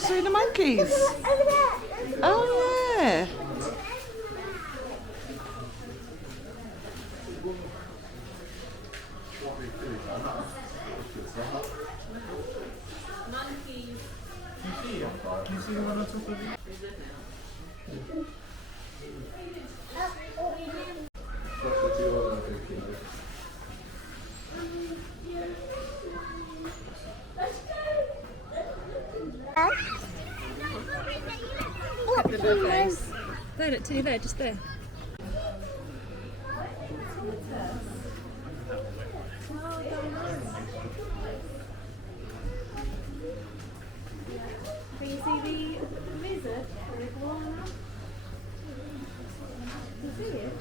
you see the monkeys? Oh, yeah. Can you see the one on top of it? Look at the face. There, look, to there, just there. Can you see the lizard? The iguana? Can you see it?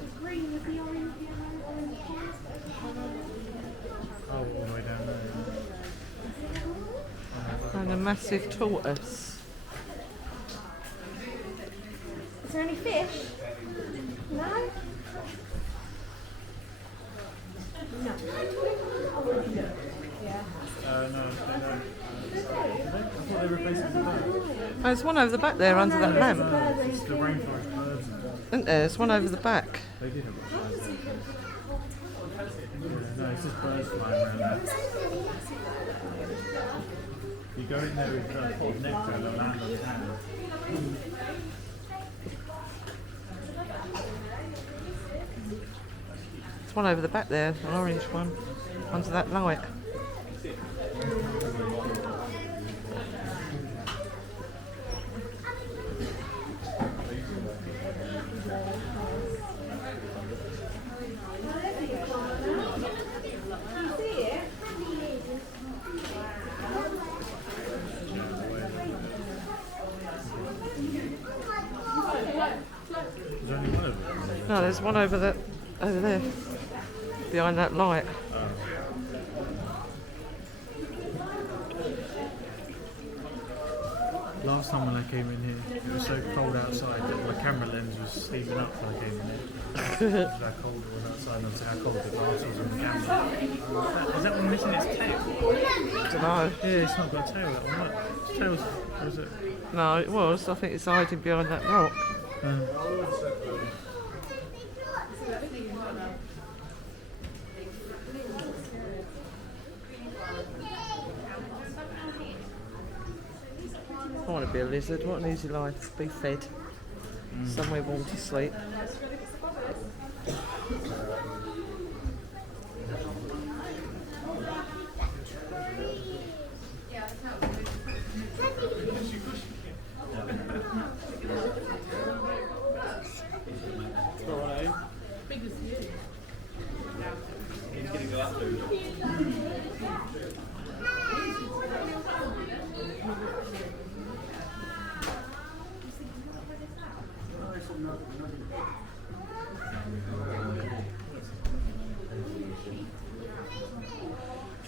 The green with the orange orange Oh, all the way down there. And a massive tortoise. Is there any fish? No? No. Yeah. No, they don't. I thought they were replacing the bird. There's one over the back there under that lamp. It's the rainforest birds. Isn't there? There's one over the back. They did have birds. Yeah, no, it's just birds flying around there. You go in there with a pot of nectar and a land on your hand. There's one over the back there, an orange one, under that light. There's only one of them. No, there's one over there, behind that light. Last time when I came in here, it was so cold outside that my camera lens was steaming up when I came in here. That's how cold it was outside, and obviously how cold the glass was on the camera. Is that one missing its tail? I don't know. Yeah, it's not got a tail, that one. Look. Its tail's, or is it? No, it was. I think it's hiding behind that rock. I want to be a lizard. What an easy life. Be fed. Somewhere warm to sleep.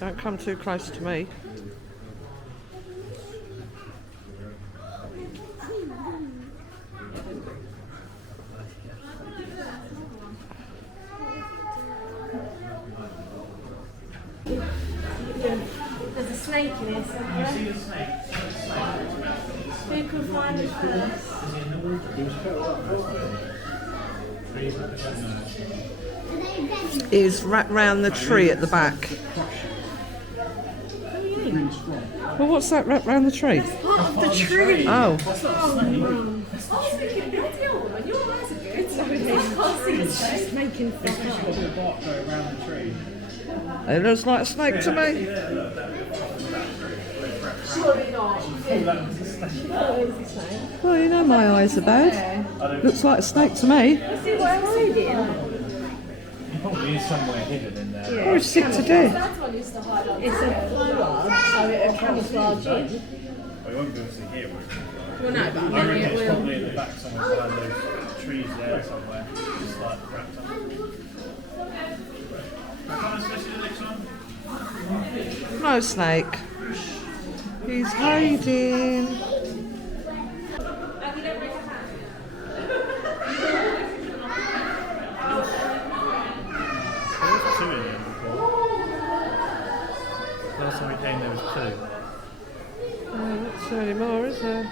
Don't come too close to me. There's a snake in here somewhere. You see the snake? Who can find it first? Is wrapped round the tree at the back. Well, what's that wrapped round the tree? Part of the tree. Oh. It's making It's just got a bit of bark going around the tree. It looks like a snake to me. surely not. Well, you know my eyes are bad. Looks like a snake to me. See what I'm hiding? He probably is somewhere hidden in there. Oh, it's sick to death. That's what used to hide on. It's a flower, so it'll camouflage in. Well, you won't be able to hear it. Well, no, but I maybe reckon it it's will. probably in the back somewhere behind those trees there somewhere. Just like wrapped up. Come on, let's see the next one. No snake. He's hiding. There's two in there before. Last time we came there was two. Not so anymore, is there?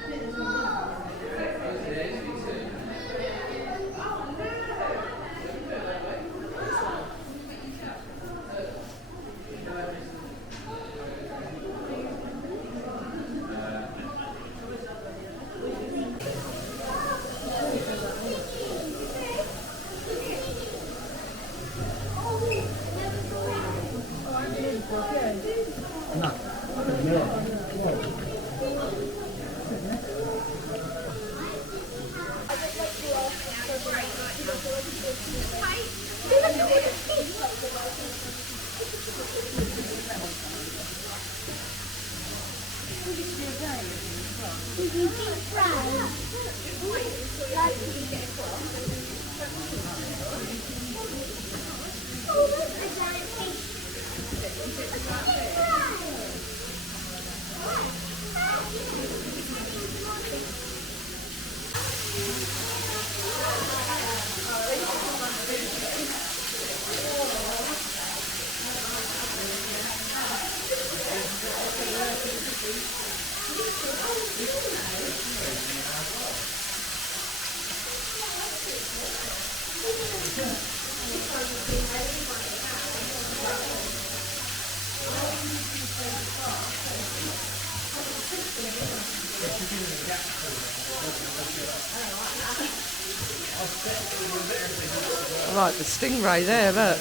I like the stingray there, look.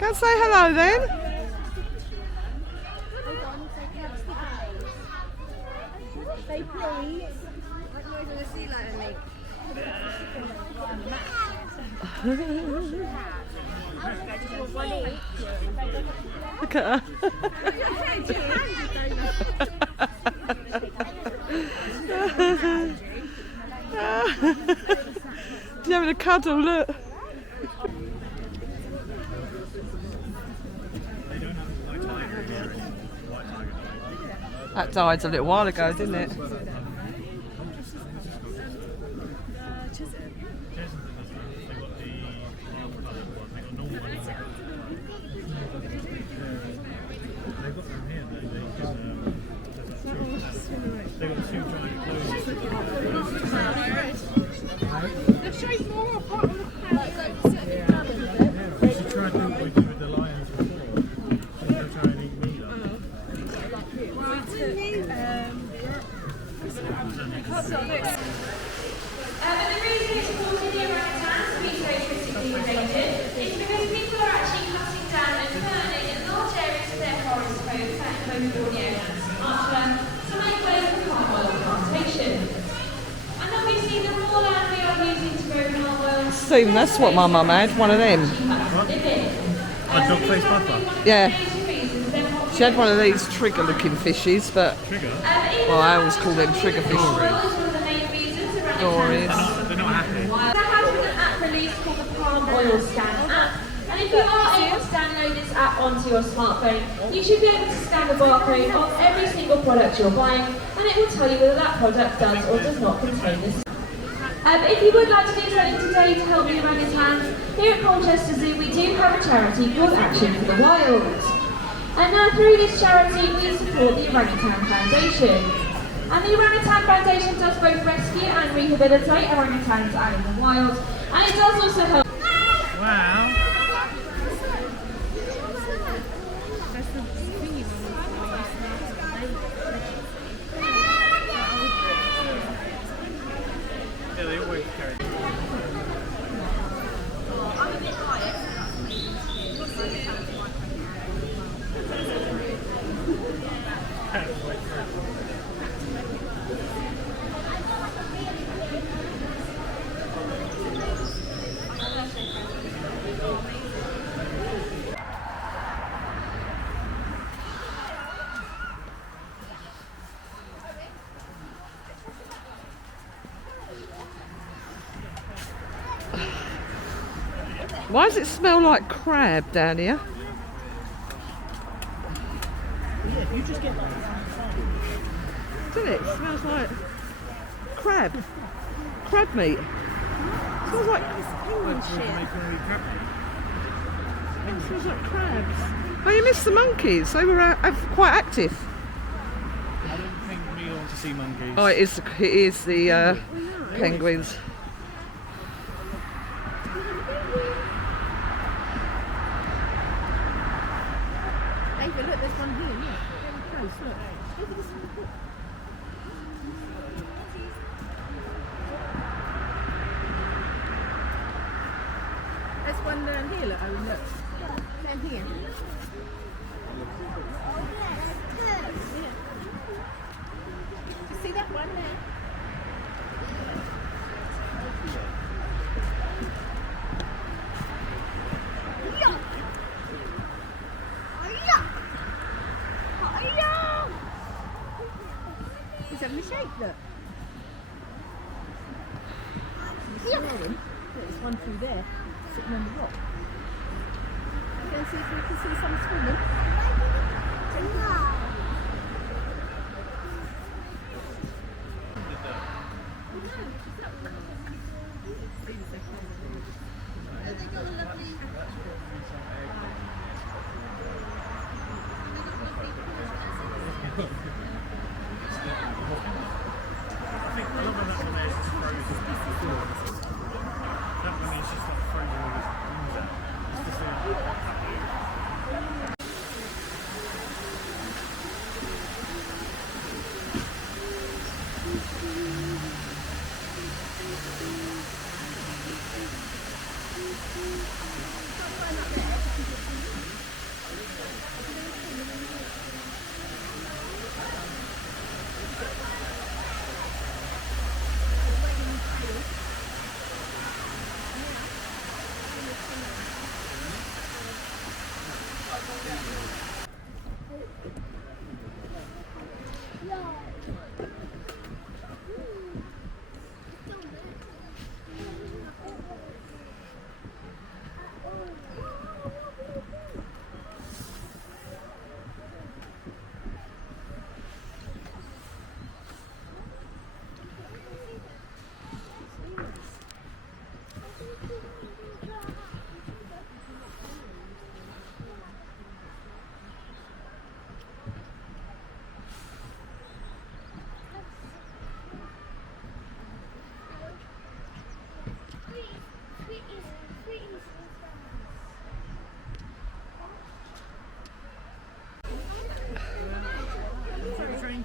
Go and say hello then. Say please. Look at her. She's having a cuddle, look. That died a little while ago, didn't it? That's what my mum had, one of them. What? A dog face puffer? Yeah. She had one of these trigger-looking fishes, but... Trigger? Well, I always call them trigger fish. Dories. They're not happy. There has been an app released called the Palm Oil Scan app. And if you are able to download this app onto your smartphone, you should be able to scan the barcode of every single product you're buying, and it will tell you whether that product does or does not contain this. If you would like to do something today to help the orangutans, here at Colchester Zoo we do have a charity called Action for the Wild. And now through this charity we support the Orangutan Foundation. And the Orangutan Foundation does both rescue and rehabilitate orangutans out in the wild, and it does also help. Wow. Yeah, they always carry. Why does it smell like crab down here? Yeah, you just get like Doesn't it? It smells like crab. Crab meat. It smells like it smells like crabs. Oh, you missed the monkeys. They were quite active. I don't think we want to see monkeys. Oh, it is the penguins. Ava, look, there's one here. Look, very close. Look. Over this one. Look. There's one down here. Look, Owen, look. Down here. You see that one there? He's having a shake, look. You smell them? Look, there's one through there, sitting on the rock. Go and see if we can see some swimming. I think a lot of that one there is just frozen. That one is just like frozen with its wings out. It's just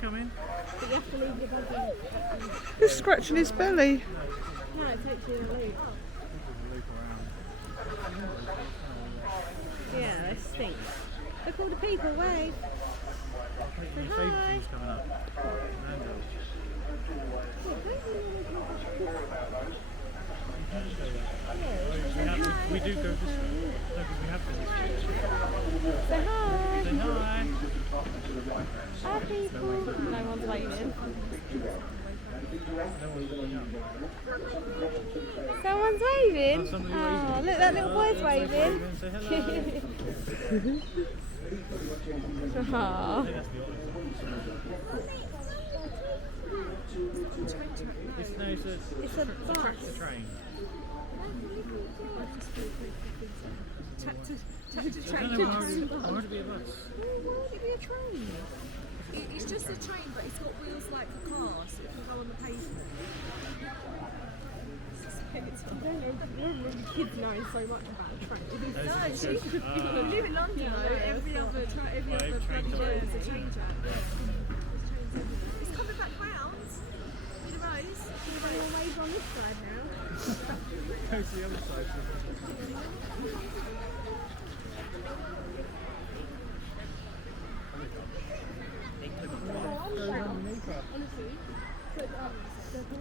coming. But you have to leave your buggy. He's scratching his belly. No, it takes you in a loop. Yeah, they stink. Look, all the people wave. The safety's coming up. We do go this way. No, because we have been this way. Say hi. Say hi. Hi, people. No one's waving. Someone's waving? Somebody Oh, waving. look, that little boy's waving. Say hello. Aw. It's a bus. Tractor train. I don't know why would it be a bus? Why would it be a train? It's just a train, but it's got wheels like a car, so it can go on the pavement. I don't remember kids knowing so much about a train. No, you live in London, though. Every other bloody road is a train track. It's coming back round in a rose. Everyone waves on this side now. Go to the other side.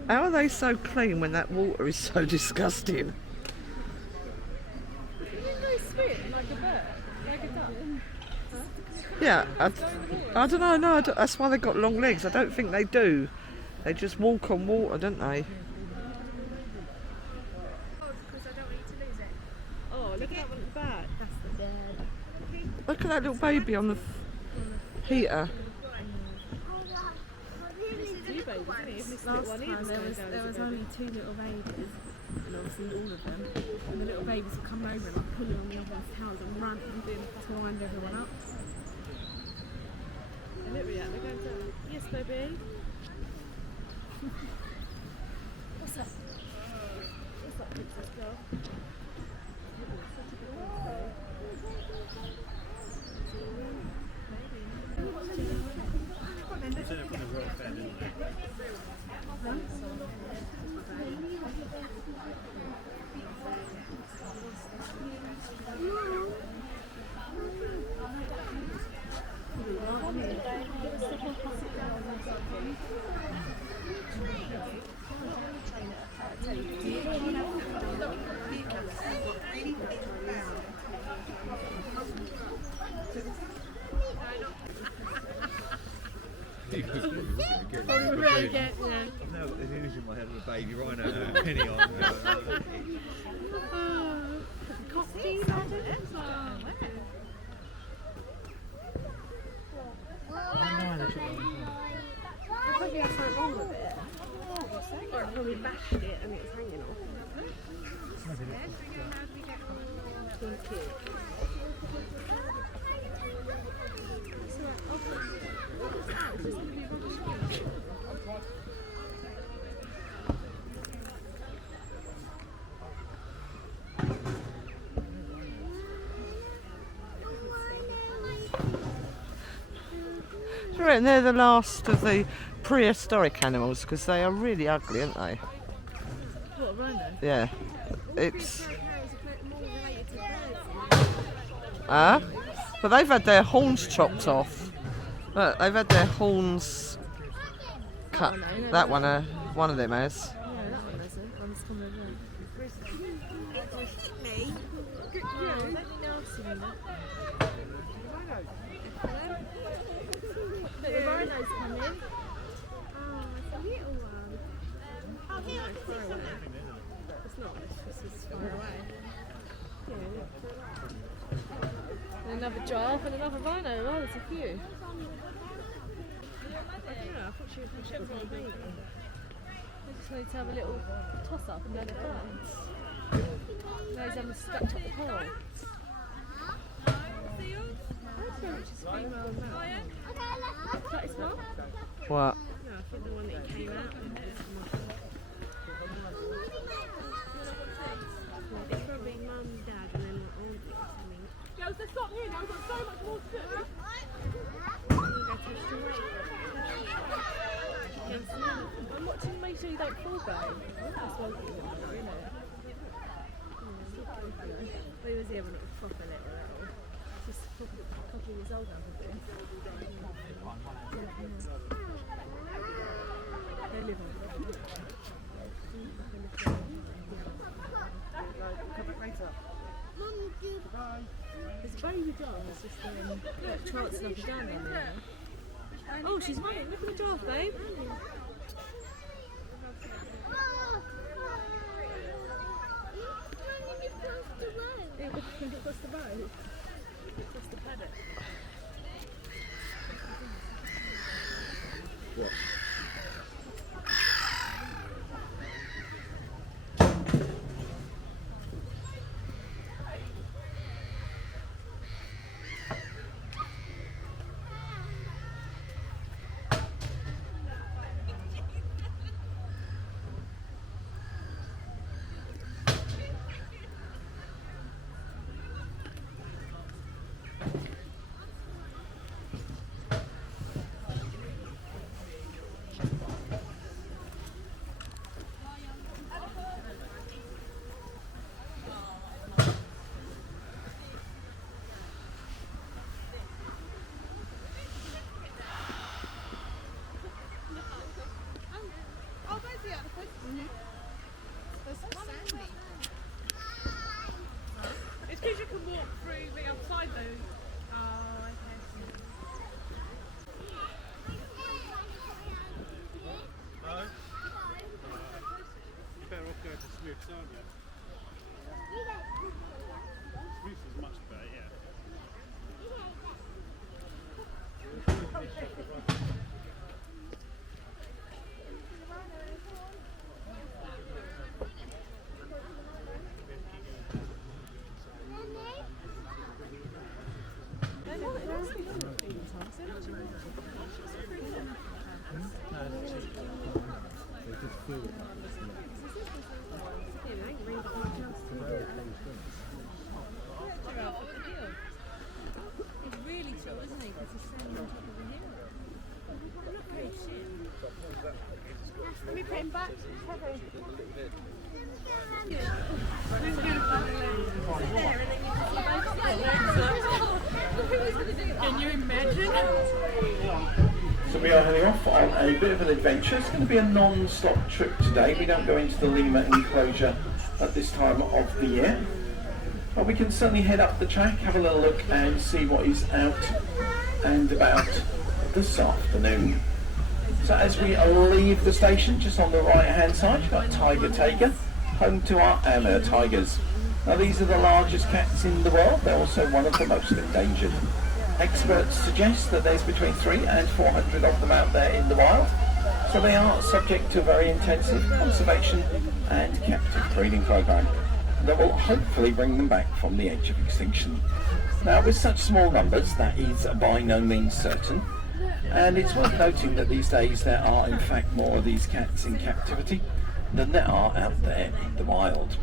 How are they so clean when that water is so disgusting? Didn't they swim like a bird? Like a duck? Yeah, I don't know, no, that's why they've got long legs. I don't think they do. They just walk on water, don't they? Because I don't want you to lose it. Oh, look at that one at the back. That's the dead. Look at that little baby on the heater. Two babies, isn't it? If this Last little one time is there going was, down there as a was baby. only 2 little babies, and obviously all of them. And the little babies would come over and like pull on the other one's towels and run and to wind everyone up. And look at that, they're going down. Yes, baby. What's up? What's that princess girl? It's in it from the Royal Fair, isn't it? Really get, yeah. I've now got this image in my head of a baby rhino with a penny on. Cocktail, imagine? Probably has something wrong with it. Or it probably bashed it and it's hanging off. Thank you. Do you reckon they're the last of the prehistoric animals? Because they are really ugly, aren't they? What, a rhino? Yeah. It's. More related to birds. But they've had their horns chopped off. Look, they've had their horns cut. That one of them has. Yeah, that one isn't. One's coming over. Hit me. Yeah, don't be nasty with that. Look, the rhino's coming. Oh, it's a little one. Oh, yeah, it's far away. It's not, it's just as far away. Yeah, look. And another giraffe and another rhino. Oh, there's a few. I thought she was a baby. I just wanted to have a little toss up and go to France. Now he's having stuck up the pole. That's very much his female male. That is not? What? No, I think the one that came out. It's probably mum, dad, and then my auntie or something. Girls, let's stop here now. We've got so much more to do. Go test the weight. I'm watching to make sure you don't fall, guys. That's what I'm doing, isn't it? Where was he having a proper little? Just a couple of years old now, I think. They live on. There's a baby giraffe that's just chancing up and down down there. Oh, she's running. Look at the giraffe, babe. It was across the road. Across the paddock. It's because you can walk through the other side though. Oh, okay. You're better off going to Smiths, aren't you? Can you imagine? So we are heading off on a bit of an adventure. It's going to be a non-stop trip today. We don't go into the lemur enclosure at this time of the year. But we can certainly head up the track, have a little look and see what is out and about this afternoon. So as we leave the station, just on the right hand side, you've got Tiger Taker, home to our Amur tigers. Now these are the largest cats in the world. They're also one of the most endangered. Experts suggest that there's between 300 and 400 of them out there in the wild. So they are subject to a very intensive conservation and captive breeding program that will hopefully bring them back from the edge of extinction. Now with such small numbers, that is by no means certain. And it's worth noting that these days there are in fact more of these cats in captivity than there are out there in the wild.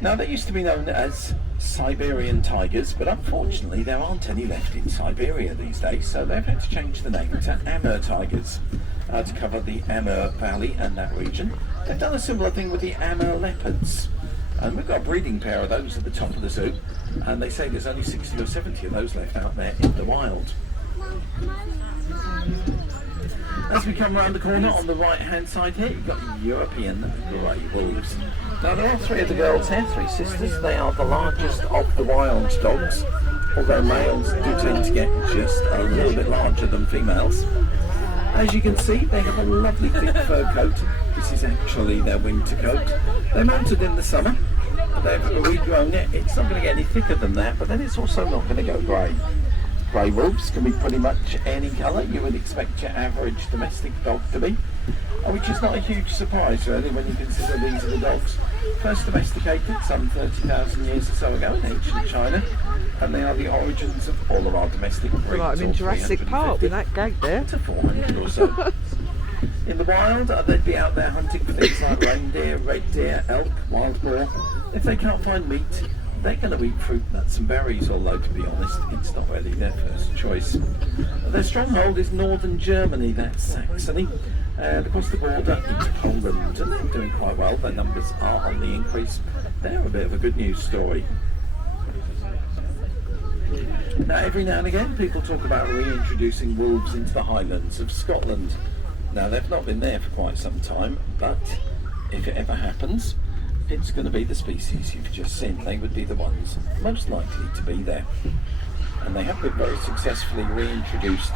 Now they used to be known as Siberian tigers, but unfortunately there aren't any left in Siberia these days, so they've had to change the name to Amur tigers to cover the Amur Valley and that region. They've done a similar thing with the Amur leopards, and we've got a breeding pair of those at the top of the zoo, and they say there's only 60 or 70 of those left out there in the wild. As we come around the corner on the right hand side here, you've got European grey wolves. Now there are 3 of the girls here, 3 sisters. They are the largest of the wild dogs, although males do tend to get just a little bit larger than females. As you can see, they have a lovely thick fur coat. This is actually their winter coat. They're mounted in the summer, but they've regrown it. It's not going to get any thicker than that, but then it's also not going to go grey. Grey wolves can be pretty much any colour you would expect your average domestic dog to be, which is not a huge surprise really when you consider these are the dogs first domesticated some 30,000 years or so ago in ancient China, and they are the origins of all of our domestic breeds. Like I'm in Jurassic Park with that gag there. To 400 or so. In the wild, they'd be out there hunting for things like reindeer, red deer, elk, wild boar. If they can't find meat, they're going to eat fruit, nuts and berries, although to be honest, it's not really their first choice. Their stronghold is northern Germany, that's Saxony, and across the border into Poland, and they're doing quite well. Their numbers are on the increase. They're a bit of a good news story. Now every now and again people talk about reintroducing wolves into the Highlands of Scotland. Now they've not been there for quite some time, but if it ever happens, it's going to be the species you've just seen. They would be the ones most likely to be there. And they have been very successfully reintroduced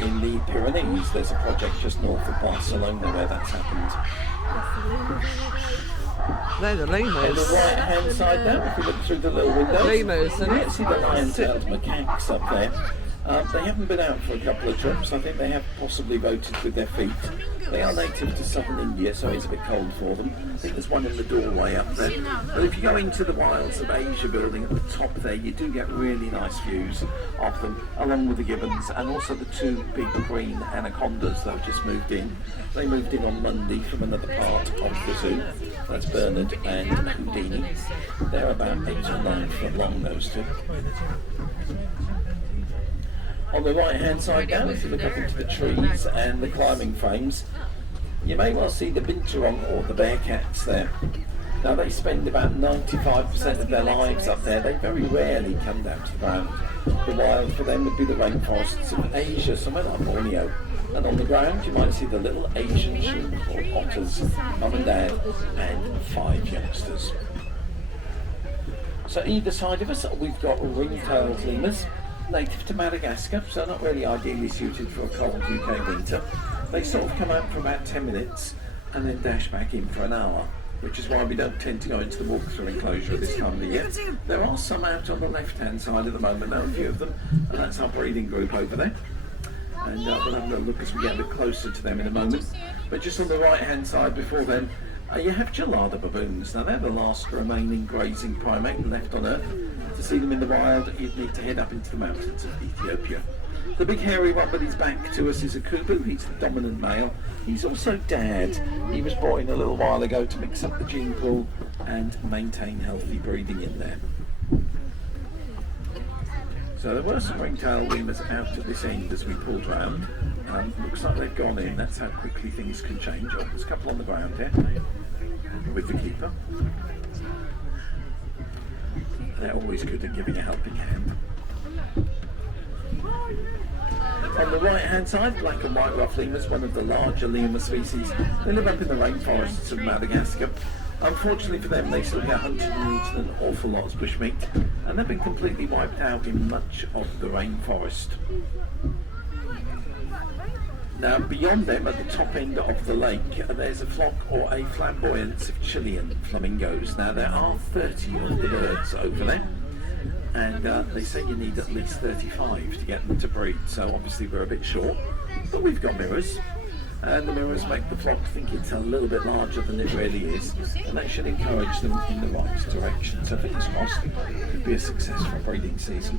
in the Pyrenees. There's a project just north of Barcelona where that's happened. They're the On lemurs. the right hand side now, if you look through the little windows, Lemurs, you can see the lion-tailed macaques up there. They haven't been out for a couple of trips. I think they have possibly voted with their feet. They are native to southern India, so it's a bit cold for them. I think there's one in the doorway up there. But if you go into the Wilds of Asia building at the top there, you do get really nice views of them, along with the gibbons and also the 2 big green anacondas that have just moved in. They moved in on Monday from another part of the zoo. That's Bernard and Houdini. They're about 8 or 9 foot long, those 2. On the right hand side down, if you look up into the trees and the climbing frames, you may well see the binturong or the bear cats there. Now they spend about 95% of their lives up there. They very rarely come down to the ground. The wild for them would be the rainforests of Asia, somewhere like Borneo. And on the ground you might see the little Asian children or otters, mum and dad, and 5 youngsters. So either side of us we've got ring-tailed lemurs, native to Madagascar, so not really ideally suited for a cold UK winter. They sort of come out for about 10 minutes and then dash back in for an hour, which is why we don't tend to go into the walk-through enclosure at this time of the year. There are some out on the left-hand side at the moment, there are a few of them, and that's our breeding group over there. And we'll have a look as we get a bit closer to them in a moment. But just on the right-hand side before then, you have gelada baboons. Now they're the last remaining grazing primate left on Earth. To see them in the wild, you'd need to head up into the mountains of Ethiopia. The big hairy one with his back to us is a kubu. He's the dominant male. He's also dad. He was brought in a little while ago to mix up the gene pool and maintain healthy breeding in there. So there were some ring-tailed lemurs out at this end as we pulled round. Looks like they've gone in. That's how quickly things can change. Oh, there's a couple on the ground here with the keeper. they're always good at giving a helping hand. On the right hand side, black and white rough lemurs, one of the larger lemur species. They live up in the rainforests of Madagascar. Unfortunately for them, they still get hunted and eaten an awful lot as bushmeat, and they've been completely wiped out in much of the rainforest. Now beyond them, at the top end of the lake, there's a flock or a flamboyance of Chilean flamingos. Now there are 30 of the birds over there, and they say you need at least 35 to get them to breed, so obviously we're a bit short, but we've got mirrors, and the mirrors make the flock think it's a little bit larger than it really is, and that should encourage them in the right direction. So fingers crossed, it could be a successful breeding season.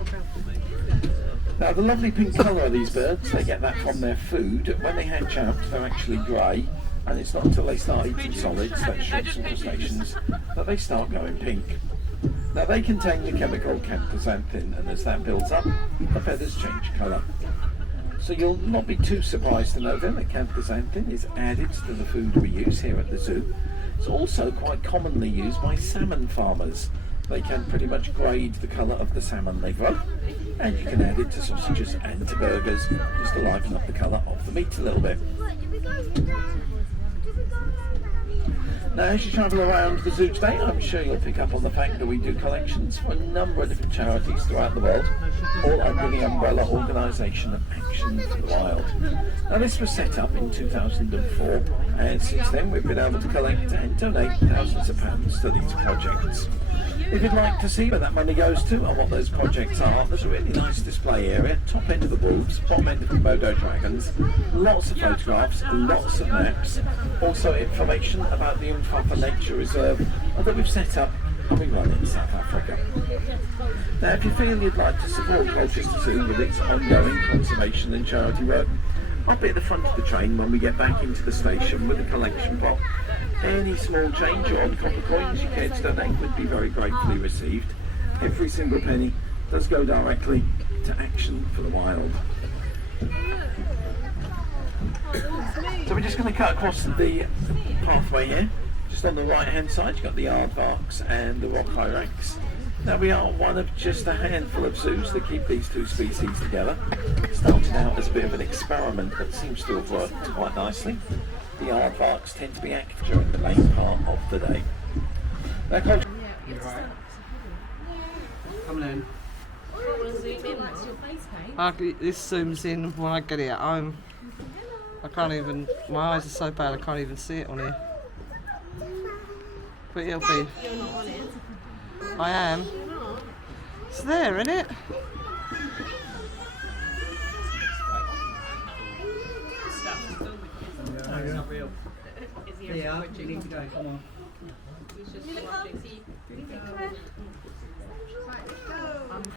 Now the lovely pink colour of these birds, they get that from their food. When they hatch out, they're actually grey, and it's not until they start eating solids, like shrimps and crustaceans, that they start going pink. Now they contain the chemical canthaxanthin, and as that builds up, the feathers change colour. So you'll not be too surprised to know then that canthaxanthin is added to the food we use here at the zoo. It's also quite commonly used by salmon farmers. They can pretty much grade the colour of the salmon they grow, and you can add it to sausages and to burgers just to liven up the colour of the meat a little bit. Now as you travel around the zoo today, I'm sure you'll pick up on the fact that we do collections for a number of different charities throughout the world, all under the umbrella organisation of Action for the Wild. Now this was set up in 2004, and since then we've been able to collect and donate thousands of pounds to these projects. If you'd like to see where that money goes to and what those projects are, there's a really nice display area, top end of the wolves, bottom end of the Komodo dragons, lots of photographs, lots of maps, also information about the Umfafa Nature Reserve that we've set up and we run in South Africa. Now if you feel you'd like to support Colchester Zoo with its ongoing conservation and charity work, I'll be at the front of the train when we get back into the station with a collection pot. Any small change or odd copper coins you care to donate would be very gratefully received. Every single penny does go directly to Action for the Wild. So we're just going to cut across the pathway here. Just on the right hand side you've got the aardvarks and the rock hyrax. Now we are one of just a handful of zoos that keep these two species together. It started out as a bit of an experiment that seems to have worked quite nicely. The aardvarks tend to be active during the main part of the day. Now, You're right. Come in. This zooms in when I get it at home. I can't even, my eyes are so bad I can't even see it on here. But it'll be. You're not on it. I am. You're not. It's there, isn't it? Yeah, you need to go, come on. He's just watching.